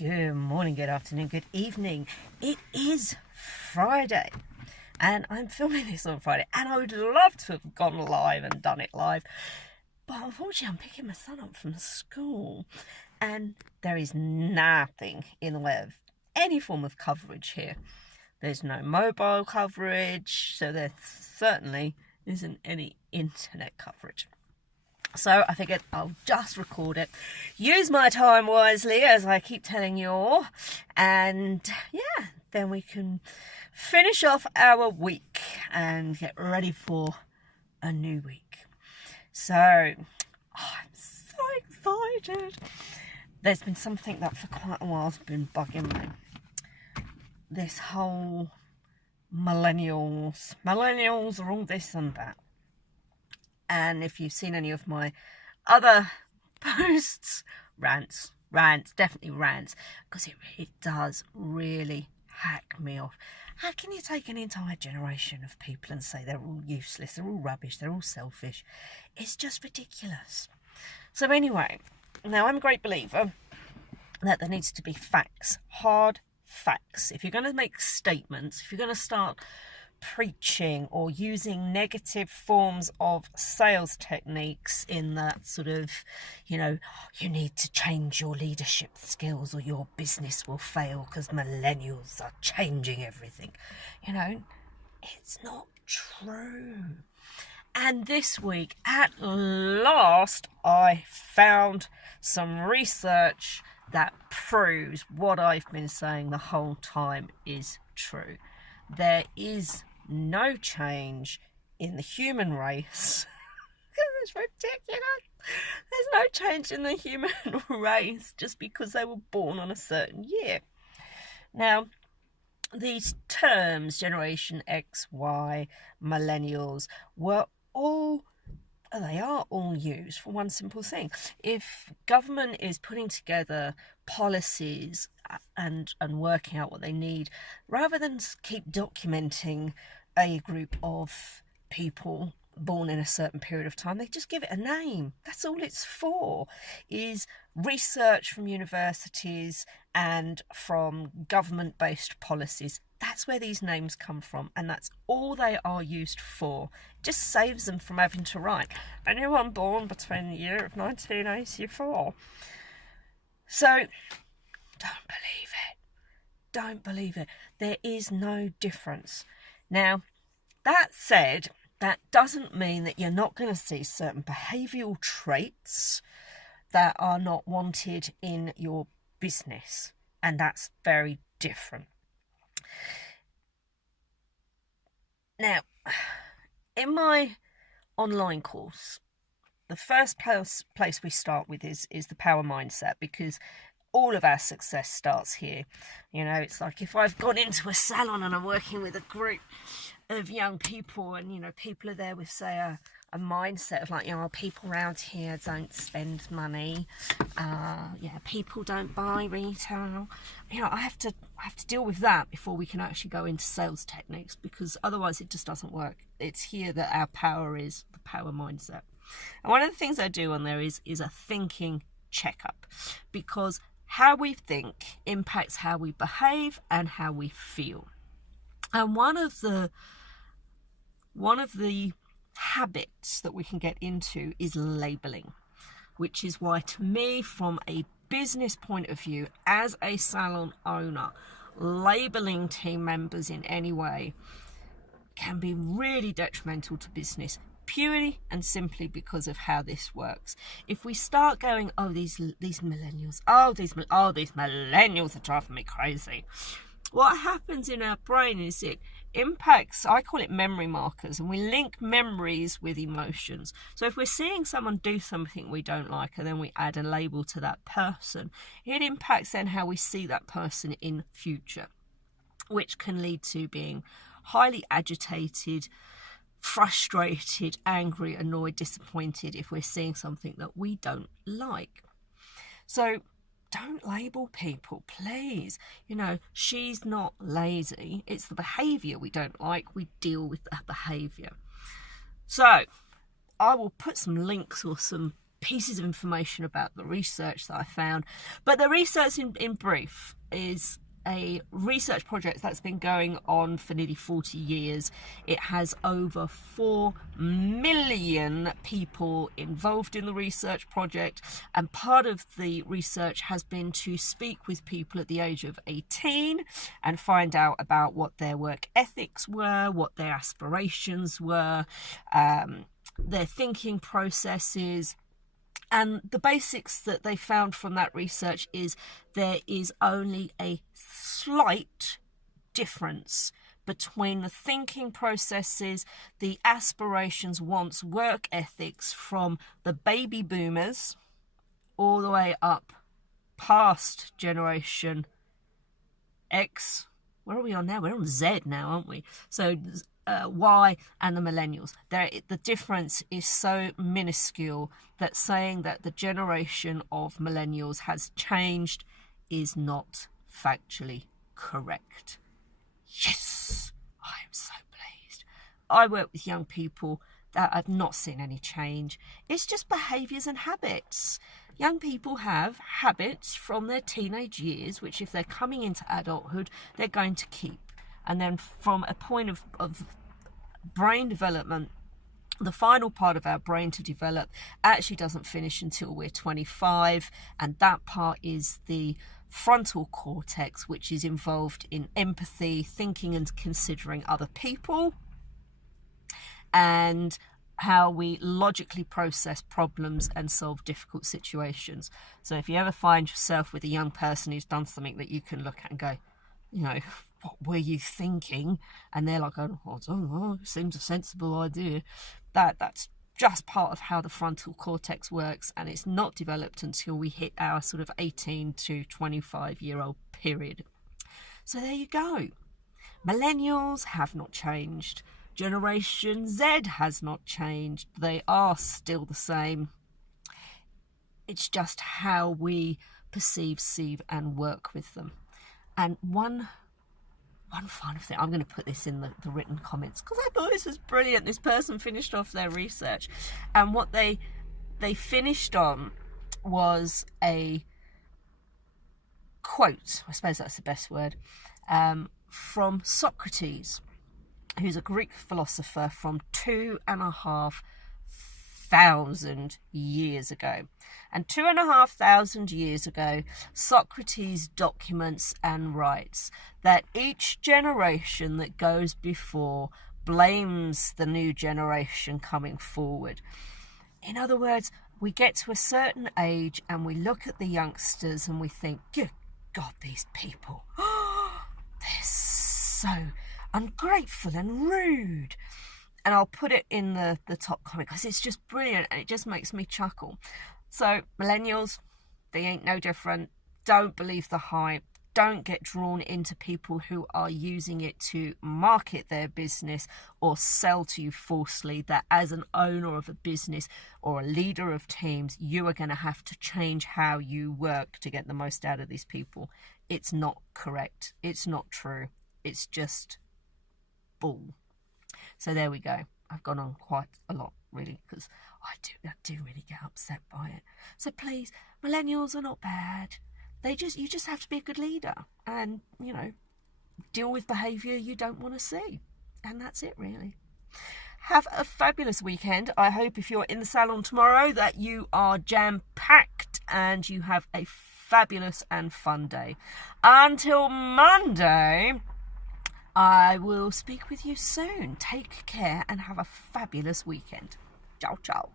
Good morning, good afternoon, good evening. It is Friday and I'm filming this on Friday and I would love to have gone live and done it live. But unfortunately, I'm picking my son up from school and there is nothing in the way of any form of coverage here. There's no mobile coverage, so there certainly isn't any internet coverage. So I figured I'll just record it, use my time wisely, as I keep telling you all, and yeah, then we can finish off our week and get ready for a new week. So, I'm so excited. There's been something that for quite a while has been bugging me. This whole millennials are all this and that. And if you've seen any of my other posts, rants, definitely rants, because it does really hack me off. How can you take an entire generation of people and say they're all useless, they're all rubbish, they're all selfish? It's just ridiculous. So anyway, now I'm a great believer that there needs to be facts, hard facts. If you're going to make statements, if you're going to start preaching or using negative forms of sales techniques in that sort of, you need to change your leadership skills or your business will fail because millennials are changing everything. It's not true. And this week, at last, I found some research that proves what I've been saying the whole time is true. There is no change in the human race. It's ridiculous. There's no change in the human race just because they were born on a certain year. Now, these terms, Generation X, Y, Millennials, they are all used for one simple thing. If government is putting together policies and working out what they need, rather than keep documenting a group of people born in a certain period of time, they just give it a name. That's all it's for, is research from universities and from government-based policies. That's where these names come from, and that's all they are used for. It just saves them from having to write anyone born between the year of 1984. So, don't believe it. There is no difference. Now, that said, that doesn't mean that you're not going to see certain behavioural traits that are not wanted in your business, and that's very different. Now, in my online course, the first place we start with is the power mindset, because all of our success starts here. It's like if I've gone into a salon and I'm working with a group of young people and, people are there with, say, a mindset of like, people around here don't spend money. People don't buy retail. I have to deal with that before we can actually go into sales techniques, because otherwise it just doesn't work. It's here that our power is, the power mindset. And one of the things I do on there is a thinking checkup, because how we think impacts how we behave and how we feel. And one of the habits that we can get into is labeling, which is why, to me, from a business point of view, as a salon owner, labeling team members in any way can be really detrimental to business, purely and simply because of how this works. If we start going, these millennials, these millennials are driving me crazy, what happens in our brain is it impacts, I call it memory markers, and we link memories with emotions. So if we're seeing someone do something we don't like and then we add a label to that person, it impacts then how we see that person in future, which can lead to being highly agitated, frustrated, angry, annoyed, disappointed if we're seeing something that we don't like. So don't label people, please. She's not lazy. It's the behaviour we don't like. We deal with that behaviour. So I will put some links or some pieces of information about the research that I found. But the research in brief is a research project that's been going on for nearly 40 years. It has over 4 million people involved in the research project, and part of the research has been to speak with people at the age of 18 and find out about what their work ethics were, what their aspirations were, their thinking processes. And the basics that they found from that research is there is only a slight difference between the thinking processes, the aspirations, wants, work ethics from the baby boomers all the way up past generation X. Where are we on now? We're on Z now, aren't we? So Y and the millennials. The difference is so minuscule that saying that the generation of millennials has changed is not factually correct. Yes, I am so pleased. I work with young people that I've not seen any change. It's just behaviours and habits. Young people have habits from their teenage years, which if they're coming into adulthood, they're going to keep. And then from a point of brain development, the final part of our brain to develop actually doesn't finish until we're 25. And that part is the frontal cortex, which is involved in empathy, thinking and considering other people, and how we logically process problems and solve difficult situations. So if you ever find yourself with a young person who's done something that you can look at and go, you know, what were you thinking? And they're like, oh, I don't know, it seems a sensible idea. That's just part of how the frontal cortex works, and it's not developed until we hit our sort of 18 to 25-year-old period. So there you go. Millennials have not changed. Generation Z has not changed. They are still the same. It's just how we perceive, see, and work with them. And one final thing, I'm going to put this in the written comments because I thought this was brilliant. This person finished off their research, and what they finished on was a quote, I suppose that's the best word, from Socrates, who's a Greek philosopher from 2,500 years ago. And 2,500 years ago, Socrates documents and writes that each generation that goes before blames the new generation coming forward. In other words, we get to a certain age and we look at the youngsters and we think, good God, these people, they're so ungrateful and rude. And I'll put it in the top comment because it's just brilliant and it just makes me chuckle. So millennials, they ain't no different. Don't believe the hype. Don't get drawn into people who are using it to market their business or sell to you falsely that as an owner of a business or a leader of teams, you are going to have to change how you work to get the most out of these people. It's not correct. It's not true. It's just bull. So there we go. I've gone on quite a lot, really, because I do really get upset by it. So please, millennials are not bad. You just have to be a good leader and, you know, deal with behaviour you don't want to see. And that's it, really. Have a fabulous weekend. I hope if you're in the salon tomorrow that you are jam-packed and you have a fabulous and fun day. Until Monday, I will speak with you soon. Take care and have a fabulous weekend. Ciao, ciao.